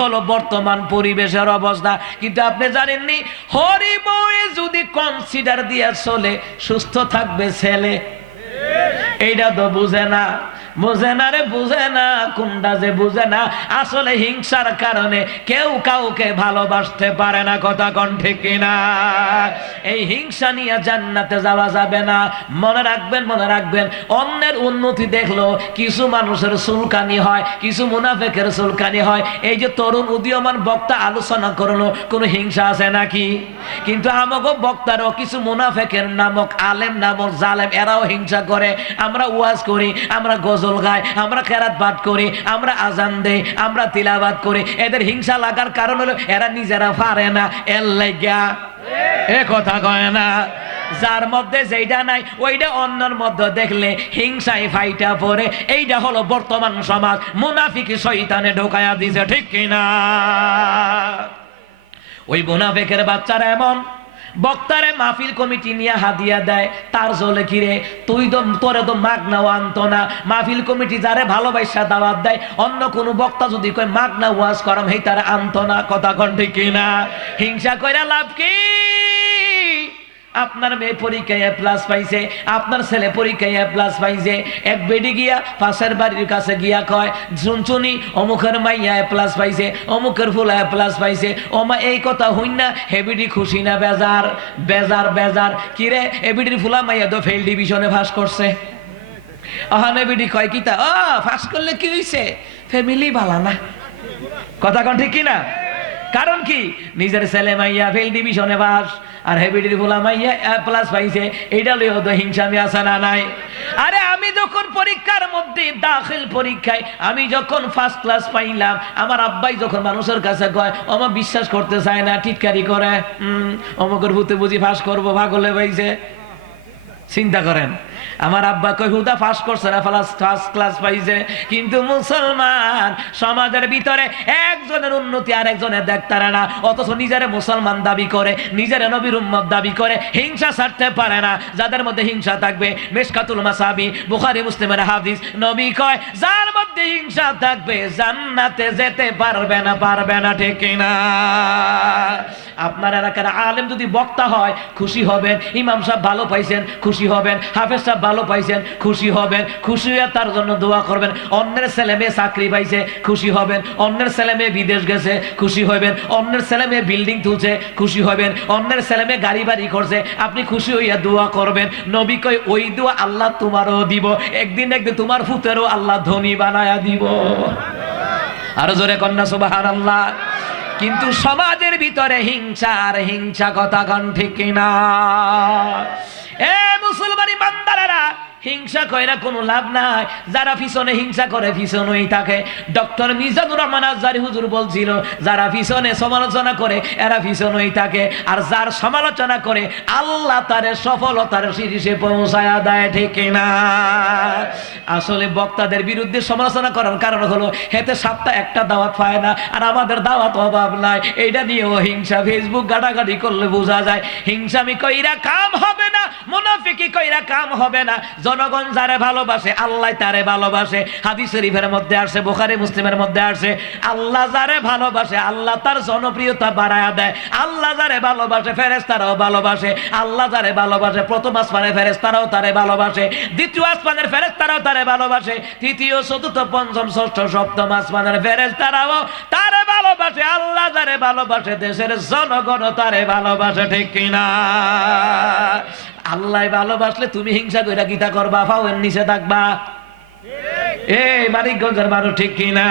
হলো বর্তমান পরিবেশের অবস্থা। কিন্তু আপনি জানেননি হরি বউয়ে যদি কনসিডার দিয়ে চলে সুস্থ থাকবে ছেলে, এইটা তো বুঝে না, বুঝে না রে, বুঝে না, কোনটা যে বুঝে না। আসলে হিংসার কারণে কেউ কাউকে ভালোবাসতে পারে না, কথা কোন ঠিক কিনা? এই হিংসা নিয়ে জান্নাতে যাওয়া যাবে না। মনে রাখবেন, মনে রাখবেন, অন্যের উন্নতি দেখলো কিছু মানুষের চুলকানি হয়, কিছু মুনাফিকের চুলকানি হয়। এই যে তরুণ উদীয়মান বক্তা আলোচনা করলো, কোনো হিংসা আছে নাকি? কিন্তু আমাকে বক্তারও কিছু মুনাফিকের নামক আলেম নামক জালেম এরাও হিংসা করে। আমরা ওয়াজ করি, আমরা গজল গাই, আমরা কেরাত পাঠ করি, আমরা আজান দেই, আমরা তিলাওয়াত করি। এদের হিংসা লাগার কারণ হলো এরা নিজেরা পারে না, এর লাগা এ কথা কয় না। যার মধ্যে যেটা নাই ওইটা অন্যের মধ্যে দেখলে হিংসায় ফাইটা পড়ে। এইটা হলো বর্তমান সমাজ, মুনাফিক শয়তানে ঢোকায়া দিছে, ঠিক কিনা? ওই মুনাফিকের বাচ্চারা এমন, বক্তারে মাহফিল কমিটি নিয়ে হাদিয়া দেয়, তার জলে কিরে তুই তো তোরে তো মাগনা আনতো না। মাহফিল কমিটি যারে ভালোবাসা দাওয়াত দেয়, অন্য কোনো বক্তা যদি কয় মাগনা ওয়াজ করাম, হেই তারা আনতো না, কথা কোন ঠিক কিনা? হিংসা কইরা লাভ কি? আপনার মেয়ে পরীক্ষায় এ প্লাস পাইছে, আপনার ছেলে পরীক্ষায় এ প্লাস পাইছে, এক বেডি গিয়া পাশের বাড়ির কাছে গিয়া কয় শুনছুনি অমুকের মাইয়া এ প্লাস পাইছে, অমুকের ফুলা এ প্লাস পাইছে। ওমা এই কথা হইন না, হেবিডি খুশি না বেজার? বেজার বেজার কিরে, এবিডির ফুলা মাইয়া তো ফেল ডিভিশনে পাস করছে। ওখানে বিডি কয় কিতা, ও পাস করলে কি হইছে, ফ্যামিলি ভালো না, কথা কোন ঠিক কিনা? কারণ কি, নিজের ছেলে মাইয়া ফেল ডিভিশনে পাস আর হেবিডির ফুলা মাইয়া এ প্লাস পাইছে, এইটা লইও তো হিংসা আমি আছে না নাই? আরে আমি যখন পরীক্ষার মধ্যে দাখিল পরীক্ষায় আমি যখন ফার্স্ট ক্লাস পাইলাম, আমার আব্বাই যখন মানুষের কাছে কয় আমার বিশ্বাস করতে চায় না, টিটকারি করে, অমুকের ভূতে বুঝি ফাঁস করবো, ভাগলে পাইছে। চিন্তা করেন, আমার আব্বা কই হুদা ফাঁস করছে না, ফার্স্ট ক্লাস পাইছে। কিন্তু মুসলমান সমাজের ভিতরে একজনের উন্নতি আর একজনের দেখতারে না, অথচ নিজের মুসলমান দাবি করে, নিজের নবীর উম্মত দাবি করে, হিংসা ছাড়তে পারে না। যাদের মধ্যে হিংসা থাকবে, মিশকাতুল মাসাবি বুখারী মুসলিমের হাদিস, নবী কয় যার মধ্যে হিংসা থাকবে জান্নাতে যেতে পারবে না, পারবে না, ঠিক কিনা? আপনার এলাকার আলেম যদি বক্তা হয় খুশি হবেন, ইমাম সাহেব ভালো পাইছেন খুশি হবেন, হাফেজ সাহেব ভালো পাইছেন খুশি হবেন, খুশি হয়ে তার জন্য দোয়া করবেন। অন্যের ছেলে মেয়ে চাকরি পাইছে খুশি হবেন, অন্যের ছেলে মেয়ে বিদেশ গেছে খুশি হবেন, অন্যের ছেলে মেয়ে বিল্ডিং তুলছে খুশি হবেন, অন্যের ছেলে মেয়ে গাড়ি বাড়ি করছে, আপনি খুশি হইয়া দোয়া করবেন। নবী কয় ওই দোয়া আল্লাহ তোমারও দিব, একদিন একদিন তোমার ফুতেরও আল্লাহ ধনী বানায়া দিব। আরো জোরে কন্যা সুবহানাল্লাহ। কিন্তু সমাজের ভিতরে হিংসা আর হিংসা, কথা কোন ঠিক কিনা? এ মুসলমান ইমানদারেরা, হিংসা কইরা কোনো লাভ নাই। যারা পিছনে হিংসা করে পিছনেই থাকে। ডক্টর মিজানুর রহমান আজহারী হুজুর বলছিল যারা পিছনে সমালোচনা করে এরা পিছনেই থাকে, আর যার সমালোচনা করে আল্লাহ তারে সফলতার শীর্ষে পৌঁছায়া দেয়, ঠিক কিনা? আসলে বক্তাদের বিরুদ্ধে সমালোচনা করার কারণ হলো হেতে সপ্তাহে একটা দাওয়াত পায় না, আর আমাদের দাওয়াত অভাব নাই। এইটা নিয়েও হিংসা, ফেসবুক ঘাটাঘাটি করলে বোঝা যায়। হিংসামি কইরা কাম হবে না, মুনাফিকি কইরা কাম হবে না। জনগণ যারে ভালোবাসে আল্লাহ তারে ভালোবাসে। হাদিস শরীফের মধ্যে আসে, বুখারী মুসলিমের মধ্যে আসে, আল্লাহ যারে ভালোবাসে আল্লাহ তার জনপ্রিয়তা বাড়ায়া দেয়। আল্লাহ যারে ভালোবাসে ফেরেশতারাও ভালোবাসে। আল্লাহ যারে ভালোবাসে প্রথম আসমানের ফেরেশতারাও তারে ভালোবাসে, দ্বিতীয় আসমানের ফেরেশতারাও তারে ভালোবাসে, তৃতীয় চতুর্থ পঞ্চম ষষ্ঠ সপ্তম আসমানের ফেরেশতারাও তারে ভালোবাসে। আল্লাহ যারে ভালোবাসে দেশের জনগণ তারে ভালোবাসে, ঠিক কিনা? আল্লাহ ভালোবাসলে তুমি হিংসা কইরা গীতা করবা, ফাওয়ের নিচে থাকবা। এই মানিকগঞ্জের মানুষ, ঠিক কিনা?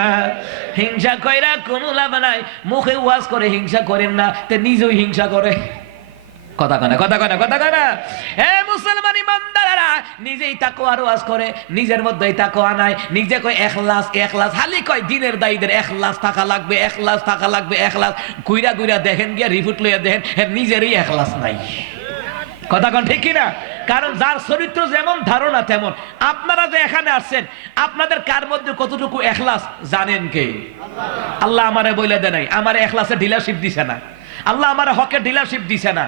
হিংসা কইরা কোনো লাভ নাই। মুখে ওয়াজ করে হিংসা করেন না, তে নিজেই হিংসা করে, কথা কয় না, কথা কয় না, কথা কয় না। হে মুসলমান ইমানদারেরা, নিজেই তাকওয়ার ওয়াজ করে, নিজের মধ্যেই তাকওয়া নাই। নিজে কয় ইখলাস ইখলাস, খালি কয় দিনের দায়ীদের ইখলাস থাকা লাগবে, ইখলাস থাকা লাগবে, ইখলাস। ঘুইরা ঘুইরা দেখেন গিয়া রিপোর্ট লইয়া দেখেন নিজেরই ইখলাস নাই, কথা কোন ঠিক কিনা? কারণ যার চরিত্র যেমন ধারণা তেমন। আপনারা যে এখানে আসছেন, আপনাদের কার মধ্যে কতটুকু ইখলাস জানেন কে? আল্লাহ আমারে বইলে দেয় নাই, আমারে ইখলাসে ডিলারশিপ দিছে না, আল্লাহ আমার হকের ডিলারশিপ দিছে না।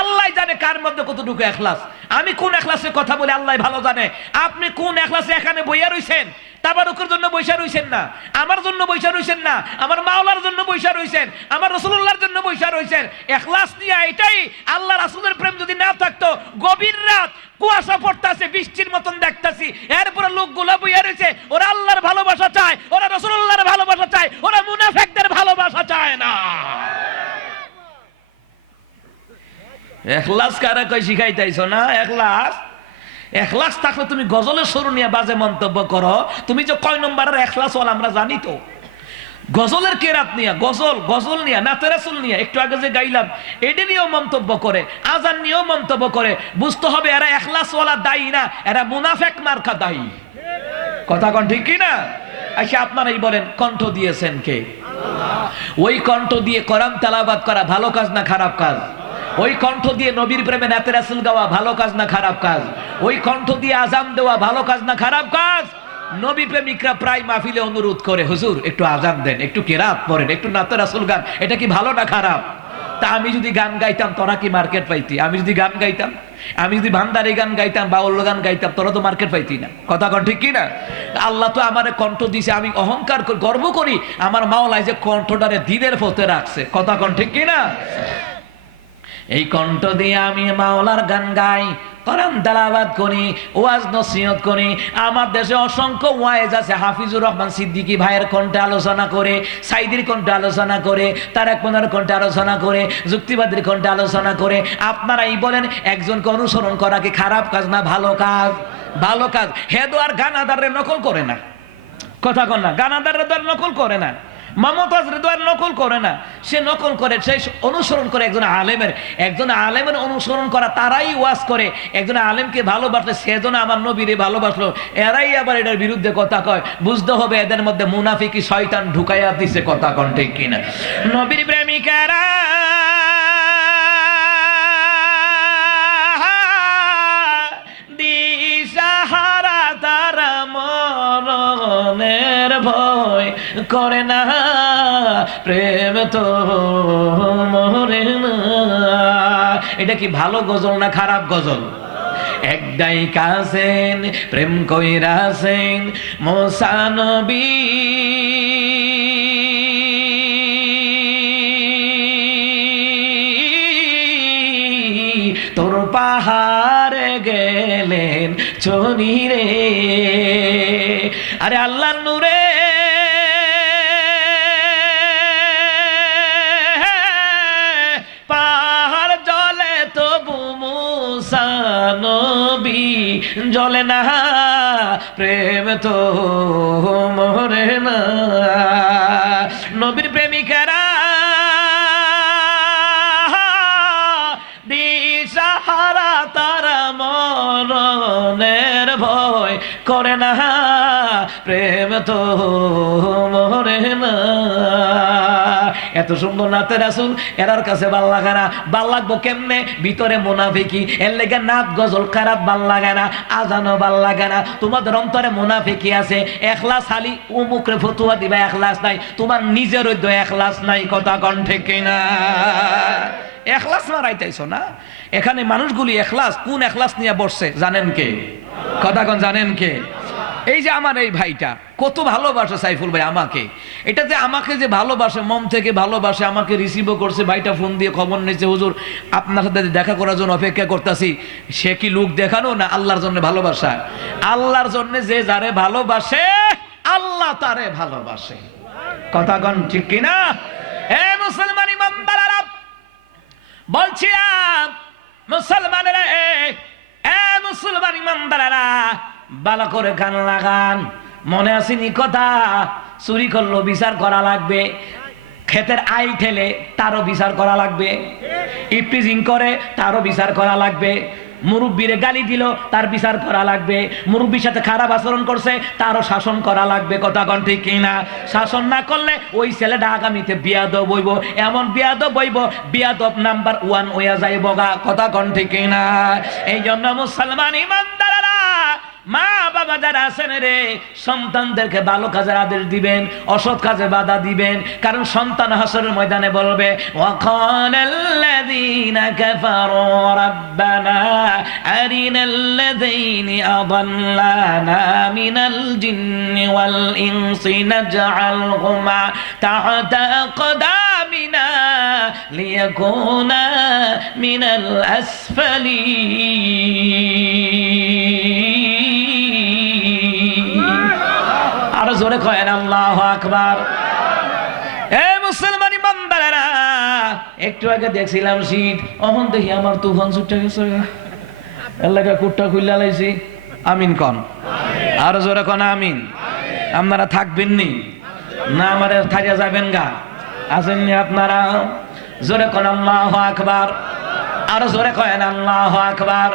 আল্লাহ জানে কার মধ্যে কতটুকু ইখলাস। আমি কোন ইখলাসের কথা বলে আল্লাহ ভালো জানে। আপনি কোন ইখলাসে এখানে বইয়া রইছেন তাবারুকের জন্য বৈশা রইছেন না, আমার জন্য বৈশা রইছেন না, আমার মাওলার জন্য বৈশা রইছেন, আমার রাসূলুল্লাহর জন্য বৈশা রইছেন। ইখলাস নিয়ে এটাই, আল্লাহ রাসূলের প্রেম যদি না থাকতো, গভীর রাত কুয়াশা পড়তাছে, বৃষ্টির মতন দেখতাছি, এরপরে লোকগুলো বইয়া রয়েছে, ওরা আল্লাহর ভালোবাসা চায়, ওরা রাসূলুল্লাহর ভালোবাসা চায়, ওরা মুনাফিকদের ভালোবাসা চায় না। ইখলাস কারা কই শিখাইতাইছো না? ইখলাস থাকলে তুমি গজলের সুর নিয়ে বাজে মন্তব্য করো, তুমি যে কয় নম্বরের ইখলাস ওয়ালা আমরা জানি তো। গজলের কেরাত নিয়ে, গজল নিয়ে, নাতে রাসূল নিয়ে, একটু আগে যে গাইলাম এটা নিয়েও মন্তব্য করে, আজান নিয়েও মন্তব্য করে। বুঝতে হবে এরা ইখলাস ওয়ালা দায়ী না, এরা মুনাফিক মার্কা দায়ী। কথা কোন ঠিক কি না? আচ্ছা আপনারাই বলেন, কণ্ঠ দিয়েছেন কে? ওই কণ্ঠ দিয়ে কোরআন তেলাওয়াত করা ভালো কাজ না খারাপ কাজ? ওই কণ্ঠ দিয়ে নবীর প্রেমে নাতে রাসূল গাওয়া ভালো কাজ না খারাপ কাজ? ওই কণ্ঠ দিয়ে আজান দেওয়া ভালো কাজ না খারাপ কাজ? নবী প্রেমিকরা প্রায় মাহফিলে অনুরোধ করে, হুজুর একটু আজান দেন, একটু কেরাত পড়েন, একটু নাতে রাসূল গান, এটা কি ভালো না খারাপ? তা আমি যদি গান গাইতাম তোরা কি মার্কেট পাইতি? আমি যদি গান গাইতাম, আমি যদি ভান্ডারি গান গাইতাম, বাউল গান গাইতাম, তোরা তো মার্কেট পাইতি না। কথা কন ঠিক কি না? আল্লাহ তো আমারে কণ্ঠ দিছে, আমি অহংকার করি, গর্ব করি আমার মাওলায় যে কণ্ঠটারে দিনের পথে রাখছে। কথা কন ঠিক কি না? এই কণ্ঠ দিয়ে আমি মাওলার গান গাই, কোরআন তেলাওয়াত করি, ওয়াজ নসিহত করি। আমার দেশে অসংখ্য ওয়াইজ আছে, হাফিজুর রহমান সিদ্দিকী ভাইয়ের কণ্ঠে আলোচনা করে, সাইদির কণ্ঠে আলোচনা করে, তারেক মনোয়ার কণ্ঠে আলোচনা করে, যুক্তিবাদীর কণ্ঠে আলোচনা করে। আপনারাই বলেন একজনকে অনুসরণ করা কি খারাপ কাজ না ভালো কাজ? ভালো কাজ। হেদো আর গানাদারে নকল করে না। কথা কন না, গানাদারে তো আর নকল করে না, মমতাজ রেদওয়ার নকল করে না, সে নকল করে, সে অনুসরণ করে একজন আলেমের অনুসরণ করা। তারাই ওয়াজ করে একজন আলেমকে ভালোবাসলে সেজন আমার নবীরে ভালোবাসলো, এরাই আবার এটার বিরুদ্ধে কথা কয়। বুঝতে হবে এদের মধ্যে মুনাফিকি শয়তান ঢুকাইয়া দিছে। কথা কোন ঠিক কিনা? নবীর প্রেমিকারা দিশাহারা, তারা মরণের ভয় করে না, প্রেম তো মরে না। এটা কি ভালো গজল না খারাপ গজল? এক গায়িকা আছেন প্রেম কইরাছেন মুসা নবী, তোর পাহাড়ে গেলেন চনি রে। আরে আল্লাহর নূরে পাহাড় জ্বলে তবু মুসা নবী জ্বলে না, প্রেম তো মরে না। নবীর প্রেমিকারা দিশাহারা, তারা মরণের ভয় করে না, প্রেম তো মরে না। এত সুন্দর নাতে রাসূল এরার কাছে ভাল লাগে না। ভাল লাগবো কেমনে? ভিতরে মুনাফিকি, এর লেগে নাত গজল খারাপ ভাল লাগে না, আজানও ভাল লাগে না। তোমাদের অন্তরে মুনাফিকি আছে। ইখলাস খালি উমুকরে ফতুয়া দিবা, ইখলাস নাই, তোমার নিজের ইখলাস নাই। কথা কোন ঠিক কিনা? ইখলাস মারাইতেছো না। এখানে মানুষগুলি ইখলাস, কোন ইখলাস নিয়ে বসছে জানেন কে? কথা কোন জানেন কে? এই যে আমার এই ভাইটা কত ভালোবাসে সাইফুল ভাই আমাকে, এটা যে আমাকে যে ভালোবাসে, মন থেকে ভালোবাসে, আমাকে রিসিভও করছে। ভাইটা ফোন দিয়ে খবর নিয়েছে, হুজুর আপনার সাথে দেখা করার জন্য অপেক্ষা করতেছি। সে কি লোক দেখানো না আল্লাহর জন্য ভালোবাসা? আল্লাহর জন্য যে যারে ভালোবাসে আল্লাহ তারে ভালোবাসে। কথা কোন ঠিক কিনা? হে মুসলমান ইমানদারেরা, বলছিলাম মুসলমানেরা, মুসলমান ইমানদারেরা ভালো করে কান লাগান। মনে আসেনি কথা? চুরি করলো বিচার করা লাগবে, ক্ষেতের আই ঠেলে তারও বিচার করা লাগবে, ইফটিজিং করে তারও বিচার করা লাগবে, মুরব্বীরে গালি দিল তার বিচার করা লাগবে, মুরব্বীর সাথে খারাপ আচরণ করছে তারও শাসন করা লাগবে। কথা কোন ঠিক কিনা? শাসন না করলে ওই ছেলেটা আগামীতে বিয়াদব হইব, এমন বিয়াদব হইব, বিয়াদব নাম্বার 1 হইয়া যাইব গা। কথা কোন ঠিক কিনা? এই জন্য মুসলমান ইমানদারেরা, মা বাবা যারা আছেন রে, সন্তানদেরকে ভালো কাজের আদেশ দিবেন, অসৎ কাজে বাধা দিবেন, কারণ সন্তান হাসরের ময়দানে বলবে ওয়াকালাল্লাযীনা কাফারু রাব্বানা আরিনাল্লাযীনি আযাল্লানা মিনাল জিন্নি ওয়াল ইনসি নাজআলহুমা তাহতা আকদামিনা লিয়াকুনা মিনাল আসফালিন। আর জোরে কয়েন আল্লাহু আকবার। এ মুসলমান ইমানদারেরা, একটু আগে দেখছিলাম শীত, অহন দেখি আমার তুফান ছুটে গেছে, এলাকা কুট্টা খুললা লাইছি। আমিন কন, আর জোরে কন আমিন। আপনারা থাকবেন নি না আমারে থাইয়া যাবেন গা? আসেননি আপনারা? জোরে কন আল্লাহু আকবার, আর জোরে কয়েন আল্লাহু আকবার।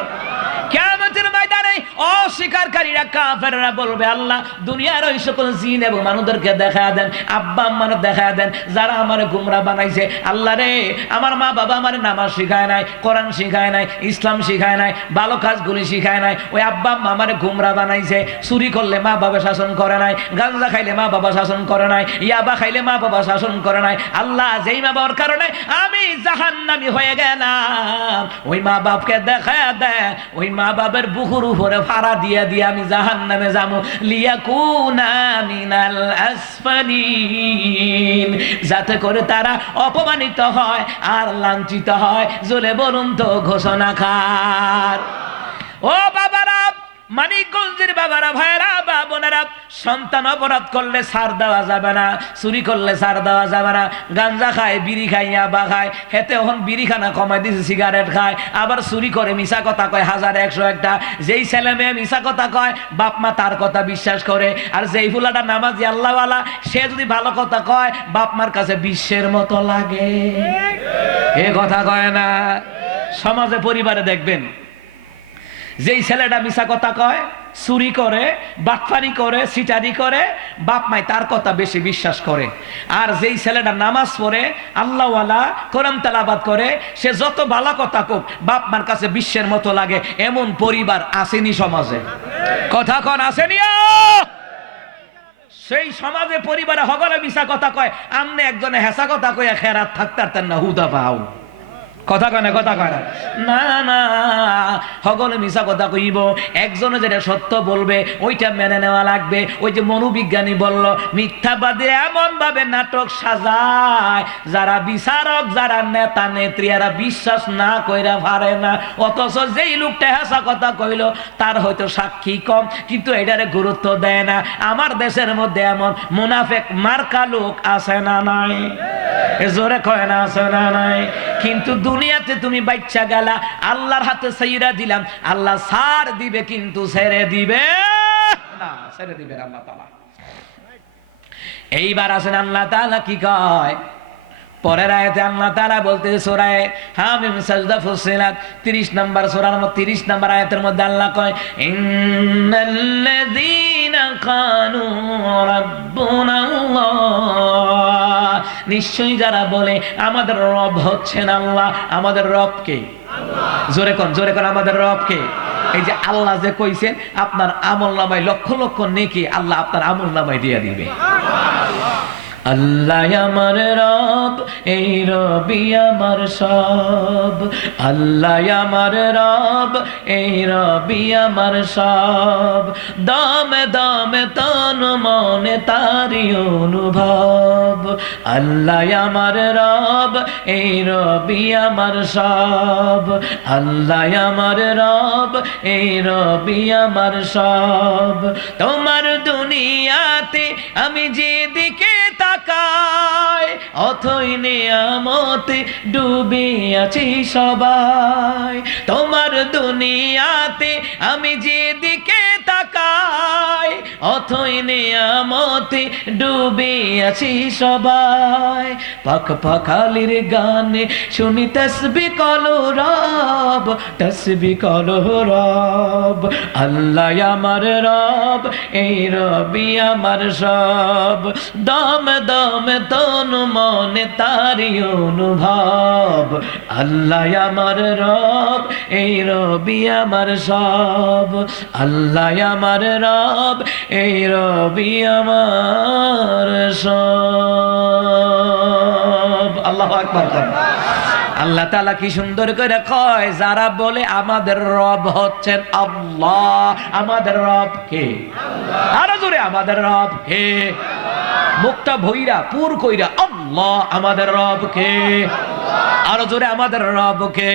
কিয়ামতের ময়দানে অস্বীকারীরা কাফেররা বলবে আল্লাহ দুনিয়ার ওই সকল জিন এবং মানুষদেরকে দেখায়া দেন, আব্বা আম্মার দেখায়া দেন যারা আমার গুমরা বানাইছে। আল্লাহ রে, আমার মা বাবা আমার নামাজ শিখায় নাই, কোরআন শিখায় নাই, ইসলাম শিখায় নাই, ভালো কাজগুলি শিখায় নাই। ওই আব্বা আম্মা আমার গুমরা বানাইছে। চুরি করলে মা বাবা শাসন করে নাই, গাঁজা খাইলে মা বাবা শাসন করে নাই, ইয়াবা খাইলে মা বাবা শাসন করে নাই। আল্লাহ যেই মা বাবার কারণে আমি জাহান্নামী হয়ে গেলাম, ওই মা বাপকে দেখায়া দেয়, ওই মা বাবার বুকুর উপরে ফাড়া দিয়া দিয়া আমি জাহান্নামে যাবো। লিয়াকুনা মিনাল আসফালিন, যাতে করে তারা অপমানিত হয় আর লাঞ্ছিত হয়। জোরে বলুন তো ঘোষণা কার? ও বাবারা, মানিকগঞ্জের বাবারা, ভাইরা, বা বোনেরা, সন্তান অপরাধ করলে ছাড় দেওয়া যাবে না, চুরি করলে ছাড় দেওয়া যাবে না। গাঞ্জা খায়, বিড়ি খায়, ইয়াবা খায়, হেতে এখন বিড়ি খানা কমাই দিছে, সিগারেট খায়, আবার চুরি করে, মিশা কথা কয় 1000-101টা। যেই ছেলে মেয়ে মিশা কথা কয়, বাপ মা তার কথা বিশ্বাস করে। আর যেই ফুলাটা নামাজি আল্লাহওয়ালা, সে যদি ভালো কথা কয়, বাপ মার কাছে বিশ্বের মতো লাগে। এ কথা কয় না? সমাজে পরিবারে দেখবেন, যেই ছেলেটা মিশা কথা কয়, চুরি করে, বাটপারি করে, সিটারি করে, বাপ মাই তার কথা বেশি বিশ্বাস করে। আর যেই ছেলেটা নামাজ পড়ে, আল্লাহওয়ালা, কোরআন তেলাওয়াত করে, সে যত ভালো কথা কোক, বাপ মার কাছে বিশ্বের মতো লাগে। এমন পরিবার আসেনি সমাজে? কথা কন আসেনি? সেই সমাজে পরিবারে হগলে মিশা কথা কয়, আমনে একজনে হেসা কথা কয়ে খেরাত থাকতে না, হুদা পাও। কথা কয় না? কথা কয় না? না না, হগলে মিশা কথা কইব। একজনে যেটা সত্য বলবে ওইটা মেনে নেওয়া লাগবে। ওই যে মনোবিজ্ঞানী বলল, মিথ্যাবাদী এমন ভাবে নাটক সাজায়, যারা বিচারক, যারা নেতা নেত্রী, এরা বিশ্বাস না কইরা পারে না। অথচ যেই লোকটা হেসা কথা কইল, তার হয়তো সাক্ষী কম, কিন্তু এটারে গুরুত্ব দেয় না। আমার দেশের মধ্যে এমন মুনাফেক মার্কা লোক আছে না নাই? জোরে কয় না আছে না নাই? কিন্তু দুনিয়াতে তুমি বাচ্চা গেলা, আল্লাহর হাতে ছাইরা দিলাম, আল্লাহ ছাড় দিবে কিন্তু ছেড়ে দিবে না, ছেড়ে দিবে আল্লাহ তাআলা। এইবার আছেন আল্লাহ তাআলা কি কয়? পরের আয়াতে আল্লাহ তাআলা বলতে, সূরা হামিম সাজদা ফুসিলাত 30 নম্বর সূরার 30 নম্বর আয়াতের মধ্যে আল্লাহ কয়, ইন্নাল্লাযীনা কানু রাব্বুনাল্লাহ, নিশ্চয়ই যারা বলে আমাদের রব হচ্ছেন আল্লাহ। আমাদের রব কে? জোরে কোন, জোরে কোন, আমাদের রব কে? এই যে আল্লাহ যে কইছেন, আপনার আমল নামায় লক্ষ লক্ষ নেকি আল্লাহ আপনার আমল নামায় দিয়ে দিবে। আল্লাহ আমার রব, এই রবি আমার সব। আল্লাহ আমার রব, এই রবি আমার সব। দমে দমে তন মনে তারি অনুভব। আল্লাহ আমার রব, এই রবি আমার সব। আল্লাহ আমার রব, এই রবি আমার সব। তোমার দুনিয়াতে আমি যেদিকে তাকাই, অথই নিয়ামতে ডুবে আছি সবাই। তোমার দুনিয়াতে আমি যেদিকে তাকাই, অথই অথই নিয়ামতে ডুবে আছি সবাই, পাক পাখালির গানে শুনি তসবিহ করো রব, তসবিহ করো রব। আল্লাহ আমার রব, এই রবি আমার সব, দম দম তনু মনে তারি অনুভব। আল্লাহ আমার রব, এই রবি আমার সব, আল্লাহ আমার রব, এই রবি আমার সব। আল্লাহু আকবার। আল্লাহ তাআলা কি সুন্দর করে কয়, যারা বলে আমাদের রব হচ্ছেন আল্লাহ, আমাদের রব কে? আরো জোরে, আমাদের রব কে? মুখটা ভইরা পুর কইরা আল্লাহ, আমাদের রব কে? আরো জোরে, আমাদের রব কে?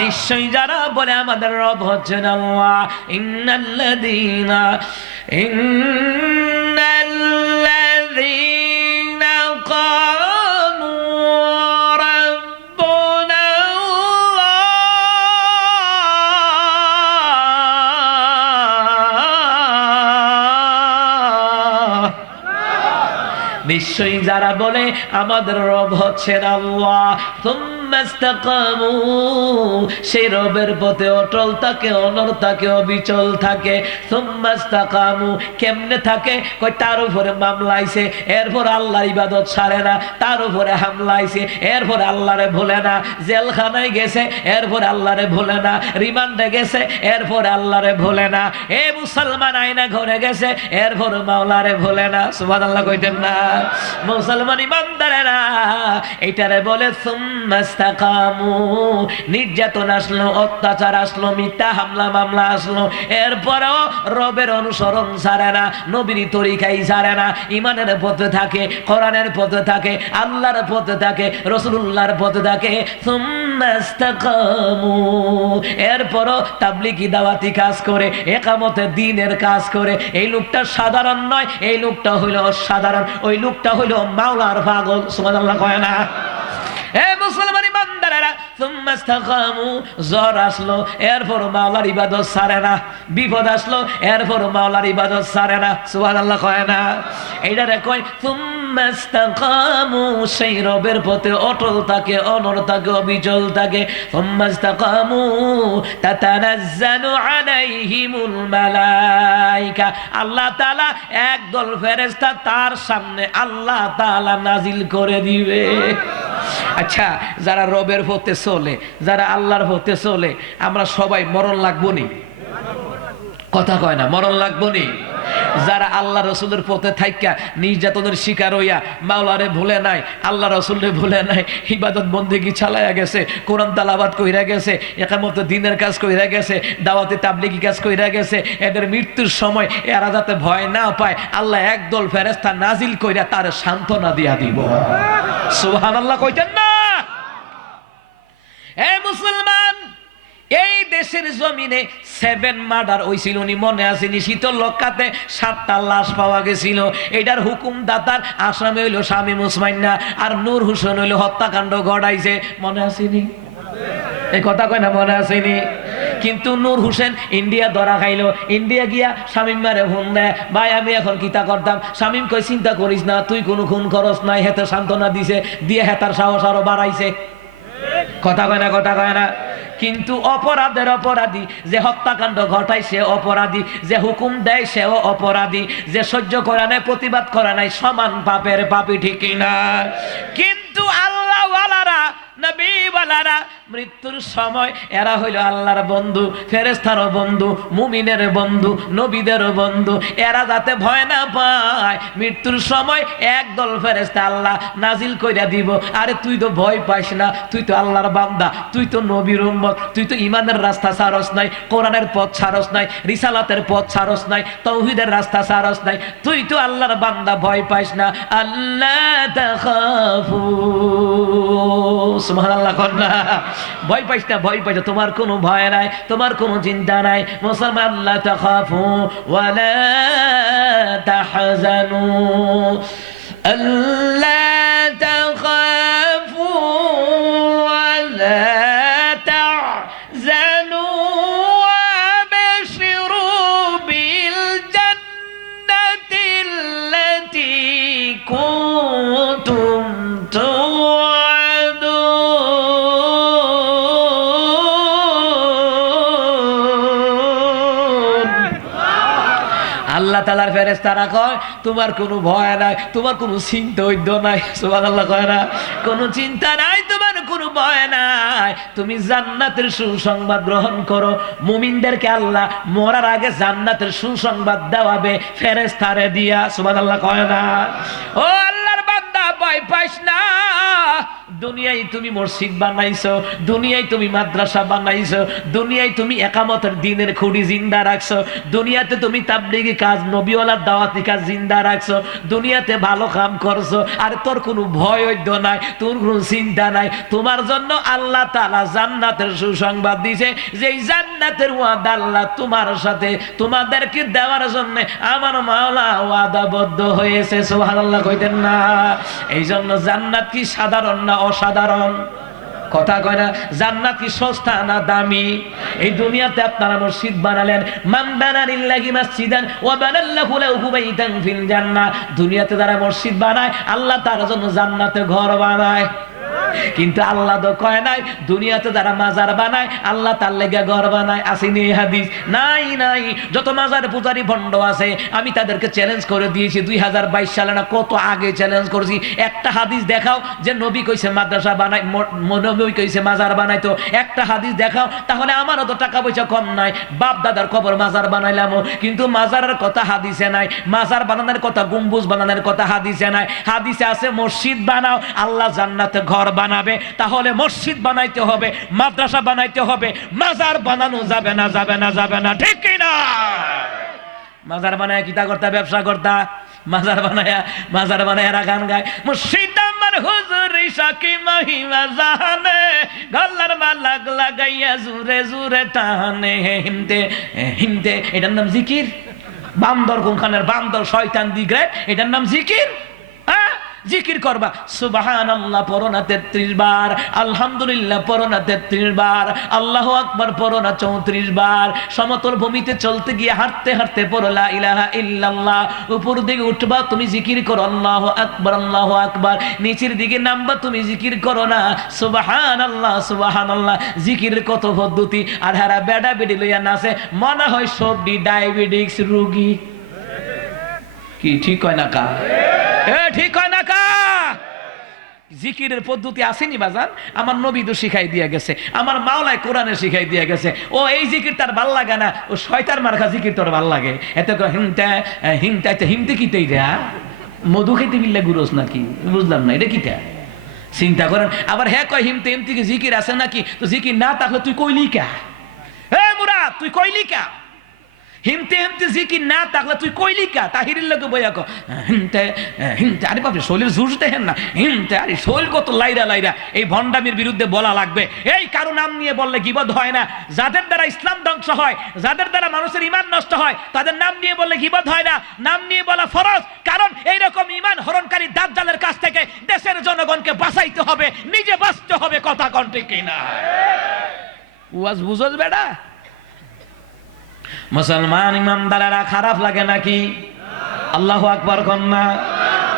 নিশ্চয়ই যারা বলে আমাদের রব হচ্ছেন আল্লাহ, ইন্নাল্লাযীনা ক্বালু রাব্বুনা আল্লাহ, নিশ্চয়ই যারা বলে আমাদের রব হচ্ছেন আল্লাহ, ইসতাকামু, সেই রবের পথে অটল থাকে, অনড় থাকে, অবিচল থাকে। ইসতাকামু কেমনে থাকে? কই তার উপরে মামলা আইছে, এরপর আল্লাহর ইবাদত ছাড়ে না, তার উপরে হামলা আইছে, এরপর আল্লাহরে ভুলে না, জেলখানায় গেছে, এরপর আল্লাহরে ভুলে না, রিমান্ডে গেছে, এরপর আল্লাহরে ভুলে না, এ মুসলমান আয়না ঘরে গেছে, এরপর মাওলারে ভুলে না। সুবহানাল্লাহ কইতেন না? মুসলমান ইমানদারেরা এইটারে বলে সুম্মাস্তাকামু। নির্যাতন আসলো, অত্যাচার আসলো, মিথ্যা হামলা মামলা আসলো, এরপরেও রবের অনুসরণ ছাড়ে না, নবীর তরিকাই ছাড়ে না, ইমানের পথে থাকে, কোরআনের পথে থাকে, আল্লাহর পথে থাকে, রাসূলুল্লাহর পথে থাকে। সুম্মাস্তাকামু, এরপরও তাবলীগি দাওয়াতি কাজ করে, ইকামতে দ্বীনের কাজ করে। এই লোকটা সাধারণ নয়, এই লোকটা হইল অসাধারণ, ওই লোকটা হইল মাওলার পাগল। সুবহানাল্লাহ কয় না? এ মুসলমান ইমানদারেরা, সুম্মাস্তাকামু, জ্বর আসলো, এরপর মাওলার ইবাদত ছাড়ে না, বিপদ আসলো, এরপর মাওলার ইবাদত ছাড়ে না। সুবহানাল্লাহ কয় না? এইটারে কয় সুম্মাস্তাকামু, সেই রবের পথে অটল থাকে, অনড় থাকে, অবিচল থাকে। সুম্মাস্তাকামু তাতানাজ্জালু আলাইহিমুল মালাইকা, আল্লাহ তাআলা একদল ফেরেশতা তার সামনে আল্লাহ তাআলা নাজিল করে দিবে। আচ্ছা, যারা রবের পথে চলে, যারা আল্লাহর পথে চলে, আমরা সবাই মরণ লাগবো নি? কথা কয় না, মরণ লাগবো নি? যারা আল্লাহ রসুলের পথে থাইকা নির্যাতনের শিকার হইয়া মাওলারে ভুলে নাই, আল্লাহ রসুলরে ভুলে নাই, ইবাদত বন্দেগী চালাইয়া গেছে, কোরআন তালাবাত কইরা গেছে, একামত দ্বীনের কাজ কইরা গেছে, দাওয়াতে তাবলীগি কাজ কইরা গেছে, এদের মৃত্যুর সময় এরা যাতে ভয় না পায়, আল্লাহ একদল ফেরেশতা নাজিল কইরা তার সান্ত্বনা দিয়া দিব। সুবহানাল্লাহ কইতেন না? এ মুসলমান, এই দেশের জমিনে 7 মার্ডার হইছিল, নি মনে আসেনি? শীতল লক্ষাতে 7টা লাশ পাওয়া গেছিল। এটার হুকুমদাতার আসামি হইল শামীম উসমাইন্না, আর নূর হোসেন হইল হত্যাকাণ্ড ঘটাইছে। মনে আসেনি? এই কথা কয় না, মনে আসেনি? কিন্তু নূর হোসেন ইন্ডিয়া ধরা খাইলো, ইন্ডিয়া গিয়া শামীম মারে ফোন দেয়, ভাই আমি এখন কিতা করতাম? শামীম কই চিন্তা করিস না, তুই কোনো খুন খরচ নাই। হেতে সান্ত্বনা দিছে, দিয়ে হেতার সাহস আরো বাড়াইছে। কথা কয় না, কথা কয় না? কিন্তু অপরাধের অপরাধী, যে হত্যাকাণ্ড ঘটায় সে অপরাধী, যে হুকুম দেয় সেও অপরাধী, যে সহ্য করা নাই, প্রতিবাদ করা নাই, সমান পাপের পাপী, ঠিক না? কিন্তু আল্লাহ ওয়ালারা, নবী ওয়ালারা মৃত্যুর সময় এরা হইল আল্লাহর বন্ধু, ফেরেশতারও বন্ধু, মুমিনের বন্ধু, নবীদের বন্ধু। এরা যাতে ভয় না পায়, মৃত্যুর সময় একদল ফেরেশতা আল্লাহ নাজিল কইরা দিব, আরে তুই তো ভয় পাইস না, তুই তো আল্লাহর বান্দা, তুই তো নবীর উম্মত, তুই তো ইমানের রাস্তা ছাড়স নাই, কোরআনের পথ ছাড়স নাই, রিসালাতের পথ ছাড়স নাই, তাওহীদের রাস্তা ছাড়স নাই, তুই তো আল্লাহর বান্দা, ভয় পাইস না। আল্লাহ তাখাফু, সুবহানাল্লাহ কন্না, ভয় পাইস না, ভয় পাইস না, তোমার কোনো ভয় নাই, তোমার কোনো চিন্তা নাই। মুসলমান, আল্লাহ তাখাফু ওয়ালা তাহজানু, আল্লাহ তাখাফু ওয়ালা তাহজানু ওয়াবশিরু বিল জান্নাহ আল্লাহ তাআলার ফেরেশতারা কয় তোমার কোনো ভয় নাই, তোমার কোনো চিন্তা হইদ নাই। সুবহানাল্লাহ কয় না? কোনো চিন্তা নাই, তোমার কোনো ভয় নাই, তুমি জান্নাতের সুসংবাদ গ্রহণ করো। মুমিনদেরকে আল্লাহ মরার আগে জান্নাতের সুসংবাদ দেওয়াবে ফেরেশতারে দিয়া। সুবহানাল্লাহ কয় না? ও আল্লাহর বান্দা, ভয় পাইস না। দুনিয়ায় তুমি মসজিদ বানাইছো, দুনিয়ায় তুমি মাদ্রাসা বানাইছো, দুনিয়ায় তুমি একামতের দিনের খুঁড়ি জিন্দা রাখছো, দুনিয়াতে তুমি তাবলীগী কাজ, নবীওয়ালার দাওয়াতি কাজ জিন্দা রাখছো, দুনিয়াতে ভালো কাম করছো, আর তোর কোনো ভয় নাই, তোর কোনো চিন্তা নাই। তোমার জন্য আল্লাহ তাআলা জান্নাতের সুসংবাদ দিয়েছে, যে জান্নাতের ওয়াদা আল্লাহ তোমার সাথে তোমাদেরকে দেওয়ার জন্য আমার মাওলা ওয়াদাবদ্ধ হয়েছে। সুবহানাল্লাহ কইতেন না? এই জন্য জান্নাত কি সাধারণ না অসাধারণ? কথা কয় না? জান্নাত কি সস্তা না দামি? এই দুনিয়াতে আপনারা মসজিদ বানালেন, মান বানা লিল্লাহি মাসজিদান ওয়া বানাল্লাহু লাহু বাইতান ফিল জান্নাহ। দুনিয়াতে যারা মসজিদ বানায়, আল্লাহ তার জন্য জান্নাতে ঘর বানায়। কিন্তু আল্লাহ তো কয় নাই দুনিয়াতে যারা মাজার বানায় আল্লাহ তার লেগে ঘর বানায়। আসেনি হাদিস? নাই নাই। যত মাজার পূজারি ভণ্ড আছে আমি তাদেরকে চ্যালেঞ্জ করে দিয়েছি, 2022 সালে না কত আগে চ্যালেঞ্জ করেছি, একটা হাদিস দেখাও যে নবী কইছে মাদ্রাসা বানাই, নবী কইছে মাজার বানাইতো, একটা হাদিস দেখাও। তাহলে আমারও তো টাকা পয়সা কম নাই, বাপ দাদার কবর মাজার বানাইলাম, কিন্তু মাজারের কথা হাদিসে নাই, মাজার বানানোর কথা, গম্বুজ বানানোর কথা হাদিসে নাই। হাদিসে আছে মসজিদ বানাও, আল্লাহ জান্নাতে ঘর বানাবে। তাহলে মসজিদ বানাইতে হবে, মাদ্রাসা বানাইতে হবে, মাজার বানানো যাবে না, যাবে না, যাবে না, ঠিক কি না? মাজার বানায় কিতা করতা? ব্যবসা করতা। মাজার বানায় গান গায়, মসজিদ আমার হুজুর সাকি মহিমা জানে, গলার মালা লাগাইয়া জুরে জুরে টানে হিমতে হিমতে। এটার নাম জিকির? বান্দর কোনখানের বান্দর, শয়তান দিগ্রে, এটার নাম জিকির? জিকির করবা, সুবহানাল্লাহ পড়ো না 33 বার, আলহামদুলিল্লাহ পড়ো না 33 বার, আল্লাহু আকবার পড়ো না 34 বার। সমতল ভূমিতে চলতে গিয়ে হাঁটতে হাঁটতে পড়ো লা ইলাহা ইল্লাল্লাহ। উপর দিকে উঠবা তুমি জিকির করো আল্লাহু আকবার, আল্লাহু আকবার। নিচের দিকে নামবা তুমি জিকির করো না সুবহানাল্লাহ, সুবহানাল্লাহ। জিকিরের কত পদ্ধতি। আর হারা বেডা বেডি লইয়া নাচে, মনে হয় সবডি ডায়াবেটিস রোগী। কি ঠিক হয় না কা? ঠিক হয় না কা? জিকিরের পদ্ধতি আসেনি বাজান? আমার নবী তো শিখাই দিয়ে গেছে, আমার মাওলায় কোরআনে শিখাই দিয়ে গেছে। ও এই জিকির তার ভাল লাগে না, ও শয়তান মার্কা জিকির তোর ভাল লাগে। এত হিমতে হিমতে হিমতে কিতে এটা মধু খেতে বিল্লা গুরস নাকি? বুঝলাম না, এটা কিটা? চিন্তা করেন। আবার হ্যাঁ কয় হিমতে হিমতে কি জিকির আছে নাকি? তো জিকির না থাকলে তুই কইলি কা? হে মুরাদ, তুই কইলি কা? হিমতে হিমতে জিকির না থাকলে তুই কইলি কা? তাহিরির লোকে বইয়া কো হিমতে হিমতে। আরে বাপরে, শৈলের জুস দেখেন না? হিমতে, আরে শৈল কত লাইরা লাইরা। এই ভণ্ডামির বিরুদ্ধে বলা লাগবে। এই কারো নাম নিয়ে বললে গীবত হয় না। যাদের দ্বারা ইসলাম ধ্বংস হয়, যাদের দ্বারা মানুষের ঈমান নষ্ট হয়, তাদের নাম নিয়ে বললে গীবত হয় না, নাম নিয়ে বলা ফরজ। কারণ এইরকম ঈমান হরণকারী দাজ্জালের কাছ থেকে দেশের জনগণকে বাঁচাইতে হবে, নিজে বাঁচতে হবে। কথা কোন ঠিক কিনা? ওয়াজ বুঝোস বেটা? মুসলমান ইমানদারেরা খারাপ লাগে নাকি? আল্লাহু আকবার কন্যা।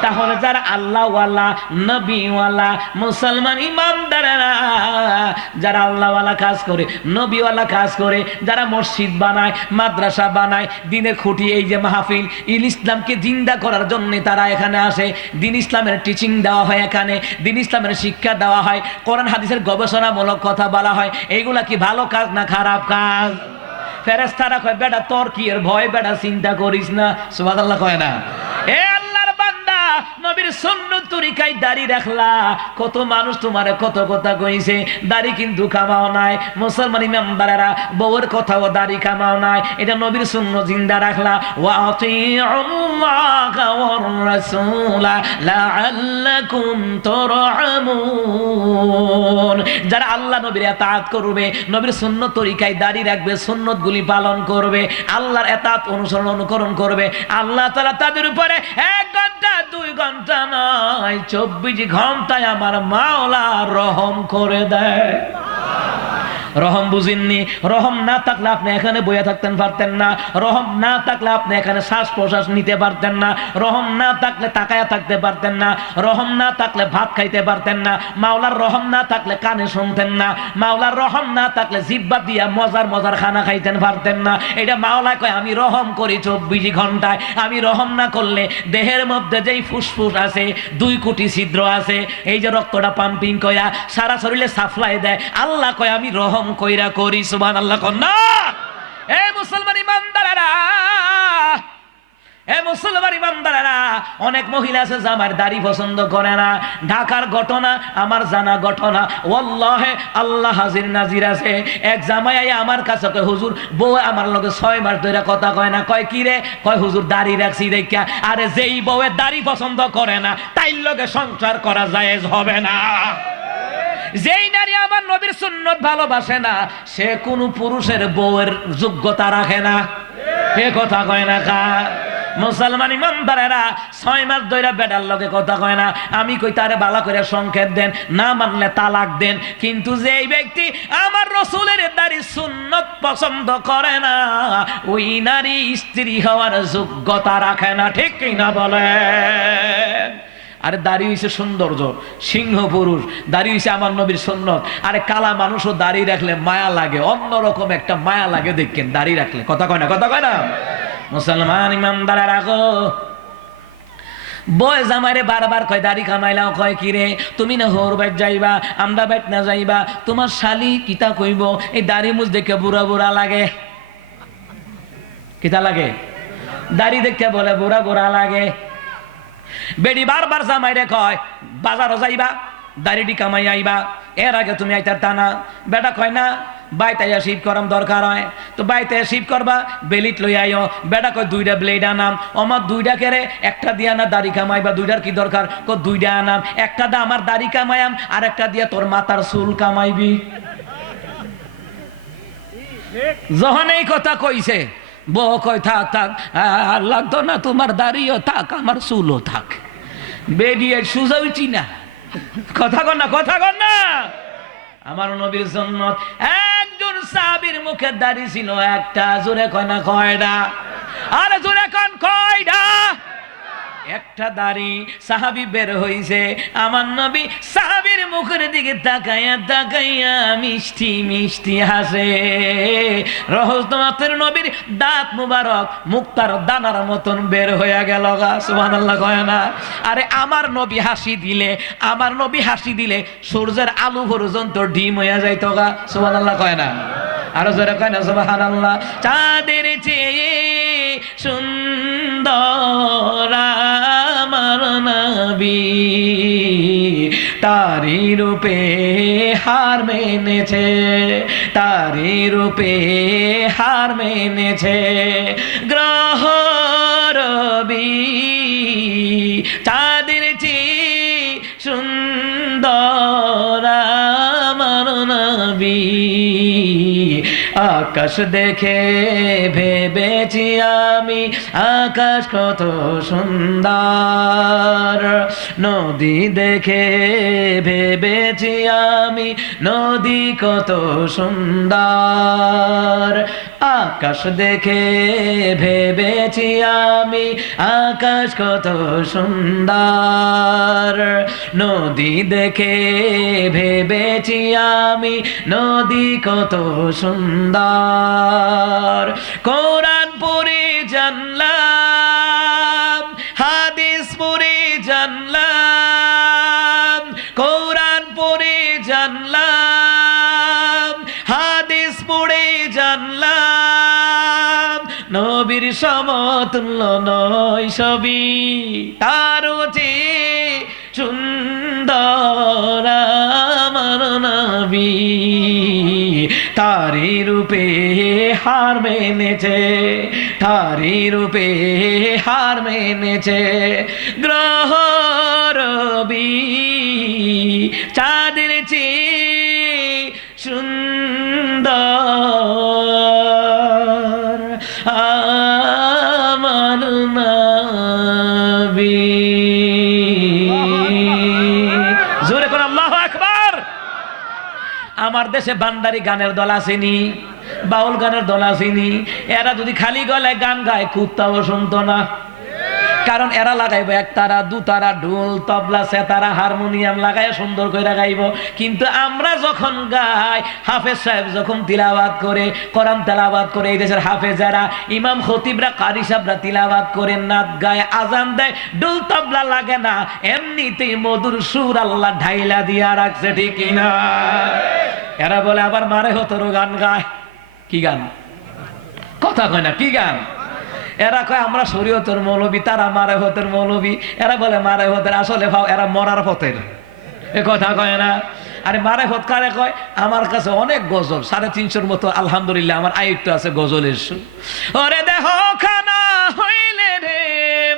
তাহলে যারা আল্লাহওয়ালা, নবীওয়ালা মুসলমান ইমানদারেরা, যারা আল্লাহওয়ালা কাজ করে, নবীওয়ালা কাজ করে, যারা মসজিদ বানায়, মাদ্রাসা বানায়, দিনের খুঁটি, এই যে মাহফিল, ইসলামকে জিন্দা করার জন্য তারা এখানে আসে। দিন ইসলামের টিচিং দেওয়া হয় এখানে, দিন ইসলামের শিক্ষা দেওয়া হয়, কোরআন হাদিসের গবেষণামূলক কথা বলা হয়। এইগুলা কি ভালো কাজ না খারাপ কাজ? ফেরেশতারা কয় বেটা তোর কি এর ভয়, বেটা চিন্তা করিস না। সুবহানাল্লাহ কয় না? এ আল্লাহর বান্দা, নবীর সুন্নত তরিকায় দাড়ি রাখলা, কত মানুষ তোমারে কত কথা কইছে, দাড়ি কিন্তু কামাও নাই। মুসলমান ইমানদারেরা বউয়ের কথাও দাড়ি কামাও নাই, এটা নবীর সুন্নত জিন্দা রাখলা। ওয়া আতিউল্লাহা ওয়ার রাসূলা লাআল্লাকুম তুরহামুন। যারা আল্লাহ নবীর ইতাআত করবে, নবীর সুন্নত তরিকায় দাড়ি রাখবে, সুন্নতগুলি পালন করবে, আল্লাহর ইতাআত অনুকরণ করবে, আল্লাহ তাআলা তাদের উপরে 1 ঘন্টা 2 ঘন্টা নয় 24 ঘন্টায় আমার মাওলা রহম করে দেয়। রহম বুঝেননি? রহম না থাকলে আপনি এখানে বইয়া থাকতেন পারতেন না। রহম না থাকলে আপনি এখানে শ্বাস প্রশ্বাস নিতে পারতেন না। রহম না থাকলে তাকায়া থাকতে পারতেন না। রহম না থাকলে ভাত খাইতে পারতেন না। মাওলার রহম না থাকলে কানে শুনতেন না। মাওলার রহম না থাকলে জিহ্বা দিয়া মজার মজার খানা খাইতেন পারতেন না। এটা মাওলা কয় আমি রহম করি 24 ঘন্টায়। আমি রহম না করলে দেহের মধ্যে যেই ফুসফুস আছে, 2 কোটি ছিদ্র আছে, এই যে রক্তটা পাম্পিং কইরা সারা শরীরে সাপ্লাই দেয়, আল্লাহ কয় আমি রহম কইরা করি। সুবহানাল্লাহ কন না। এ মুসলমান ইমানদারেরা, এ মুসলমান ইমানদারেরা, অনেক মহিলা আছে জামার দাড়ি পছন্দ করে না। ঢাকার ঘটনা, আমার জানা ঘটনা, ওয়াল্লাহে আল্লাহ হাজির নাজির আছে। এক জামাই আইয়া আমার কাছে কয় হুজুর বউ আমার লগে 6 মাস ধরে কথা কয় না। কয় কি রে? কয় হুজুর দাড়ি রাখছি দেখা। আরে যেই বউয়ের দাড়ি পছন্দ করে না তাইর লগে সংসার করা জায়েজ হবে না। যেই নারী আমার নবীর সুন্নত ভালোবাসে না সে কোন পুরুষের বউয়ের যোগ্যতা রাখে না। এ কথা কয় না কা? মুসলমান ইমানদারেরা 6 মাস ধরে বেডার লগে কথা কয় না। আমি কই তারে বালা করে সংকেত দেন, না মানলে তালাক দেন। কিন্তু যেই ব্যক্তি আমার রাসূলের দাড়ি সুন্নত পছন্দ করে না ওই নারী স্ত্রী হওয়ার যোগ্যতা রাখে না। ঠিক কি না বলেন? আরে দাড়ি হইছে সৌন্দর্য, সিংহ পুরুষ, দাড়ি হইছে আমার নবীর সুন্নত। আরে কালা মানুষও দাড়ি রাখলে মায়া লাগে, অন্যরকম একটা মায়া লাগে দেখেন দাড়ি রাখলে। কথা কয় না? কথা কয় না? মুসলমান ইমানদারেরা রাখো, বয় জামাইরে বারবার কয় দাড়ি কামাইলাও। কয় কি রে তুমি না হোর বাইট যাইবা, আমরা বাইট না যাইবা, তোমার শালি কিতা কইব এই দাড়ি মুজ দেখে বুড়া বুড়া লাগে। কিতা লাগে? দাড়ি দেখে বলে বুড়া বুড়া লাগে। বেডি বারবার জামাইরে কয় বাজারও যাইবা, দাড়িটি কামাই আইবা, এর আগে তুমি আইতার তা না। বেটা কয় না বাইতে শিব করাম দরকার হয় তো বাইতে শিব করবা, বেলিট লই আইও। বেটা কয় 2টা ব্লেড আনাম। আমার 2টা কেরে, একটা দিয়া না দাড়ি কামাইবা, 2টার কি দরকার? কয় 2টা আনাম, একটা দা আমার দাড়ি কামাইয়াম আর একটা দিয়া তোর মাথার চুল কামাইবি। যখন এই কথা কইছে বউ কয় থাক থাক আর লাগতো না, তোমার দাড়িও থাক আমার চুলও থাক। বেরিয়ে সুজা উঠি না। কথা কর না? কথা কর না? আমার নবীর সুন্নত। একজন সাহাবীর মুখে দাড়ি ছিল একটা। জোরে কয় না কয়টা? আরে জোরে কন কয়টা? একটা দাড়ি। সাহাবী বের হইছে, আমার নবী সাহাবীর মুখের দিকে তাকাইয়া তাকাইয়া মিষ্টি মিষ্টি হাসে। রহমতের নবীর দাঁত মুবারক মুক্তার দানার মতন বের হইয়া গেল। সুবহানাল্লাহ কয় না? আরে আমার নবী হাসি দিলে, আমার নবী হাসি দিলে সূর্যের আলো পর্যন্ত ডিম হইয়া যাইতো গা। সুবহানাল্লাহ কয় না? আরো জোরে কয় না সুবহানাল্লাহ? চাঁদের চেয়ে সুন্দর আমার নবী, তারি রূপে হার মেনেছে, তারি রূপে হার মেনেছে গ্রহ রবি। চাঁদের চেয়ে সুন্দর আমার নবী, আকাশ দেখে ভেবেছি আমি আকাশ কত সুন্দর, নদী দেখে ভেবেছি আমি নদী কত সুন্দর, আকাশ দেখে ভেবেছি আমি আকাশ কত সুন্দর, নদী দেখে ভেবেছি আমি নদী কত সুন্দর। কোরআন পড়ে জানলাম, হাদিস পড়ে জানলাম, কোরআন পড়ে জানলাম, হাদিস পড়ে জানলাম, নবীর সমতুল্য নয় সবই, তারও চেয়ে সুন্দর আমার নবী, তারি রূপে হার মেনেছে, তারি রূপে হার মেনেছে গ্রহ রবি, চাঁদের চেয়ে সুন্দর আমার নবী। জোরে করে আল্লাহু আকবার। আমার দেশে ভান্ডারি গানের দল আসেনি, বাউল গানের দল আসেনি। এরা যদি খালি গলায় গান গায় কুত্তাও শুনতো না, কারণ এরা লাগাইব একতারা দুতারা ঢোল তবলা সেতারা হারমোনিয়াম লাগাই সুন্দর করে গাইব। কিন্তু আমরা যখন গাই, হাফেজ সাহেব যখন তিলাওয়াত করে, কোরআন তেলাওয়াত করে, এই দেশের হাফেজারা ইমাম খতিবরা কারি সাহেবরা তিলাওয়াত করে, নাত গায়, আজান দেয়, ঢোল তবলা লাগে না, এমনিতেই মধুর সুর আল্লাহ ঢাইলা দিয়া রাখছে, ঠিক কিনা? এরা বলে আবার মারে হতরও গান গায়। কি গান? কথা কয় না, কি গান? এরা কয় আমরা শরীয়তের মৌলবী, তারা মারে হতের মৌলবী। এরা বলে মারে হতের, আসলে ভাও এরা মরার পথের। এ কথা কয় না। আরে মারে হত কারে কয়? আমার কাছে অনেক গজল, 350-র মতো আলহামদুলিল্লাহ আমার আয়ত্ত আছে গজলের সুর। ওরে দেহ খানা হইলে রে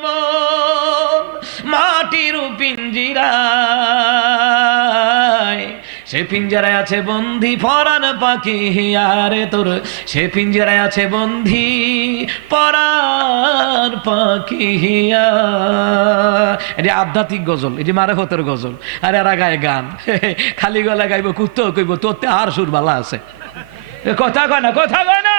মন মাটির পিঞ্জিরায়, সে পিঞ্জরায় আছে বন্ধি পরাণ পাখি হিয়ারে তোর, সে পিঞ্জরায় আছে বন্ধি পরাণ পাখি হিয়া। এটি আধ্যাত্মিক গজল, এটি মারে হতের গজল। আর এরা গায়ে গান, খালি গলা গাইব, কুত্তাও কইব তোর আর সুর বালা আছে। কথা কয় না, কথা কয় না।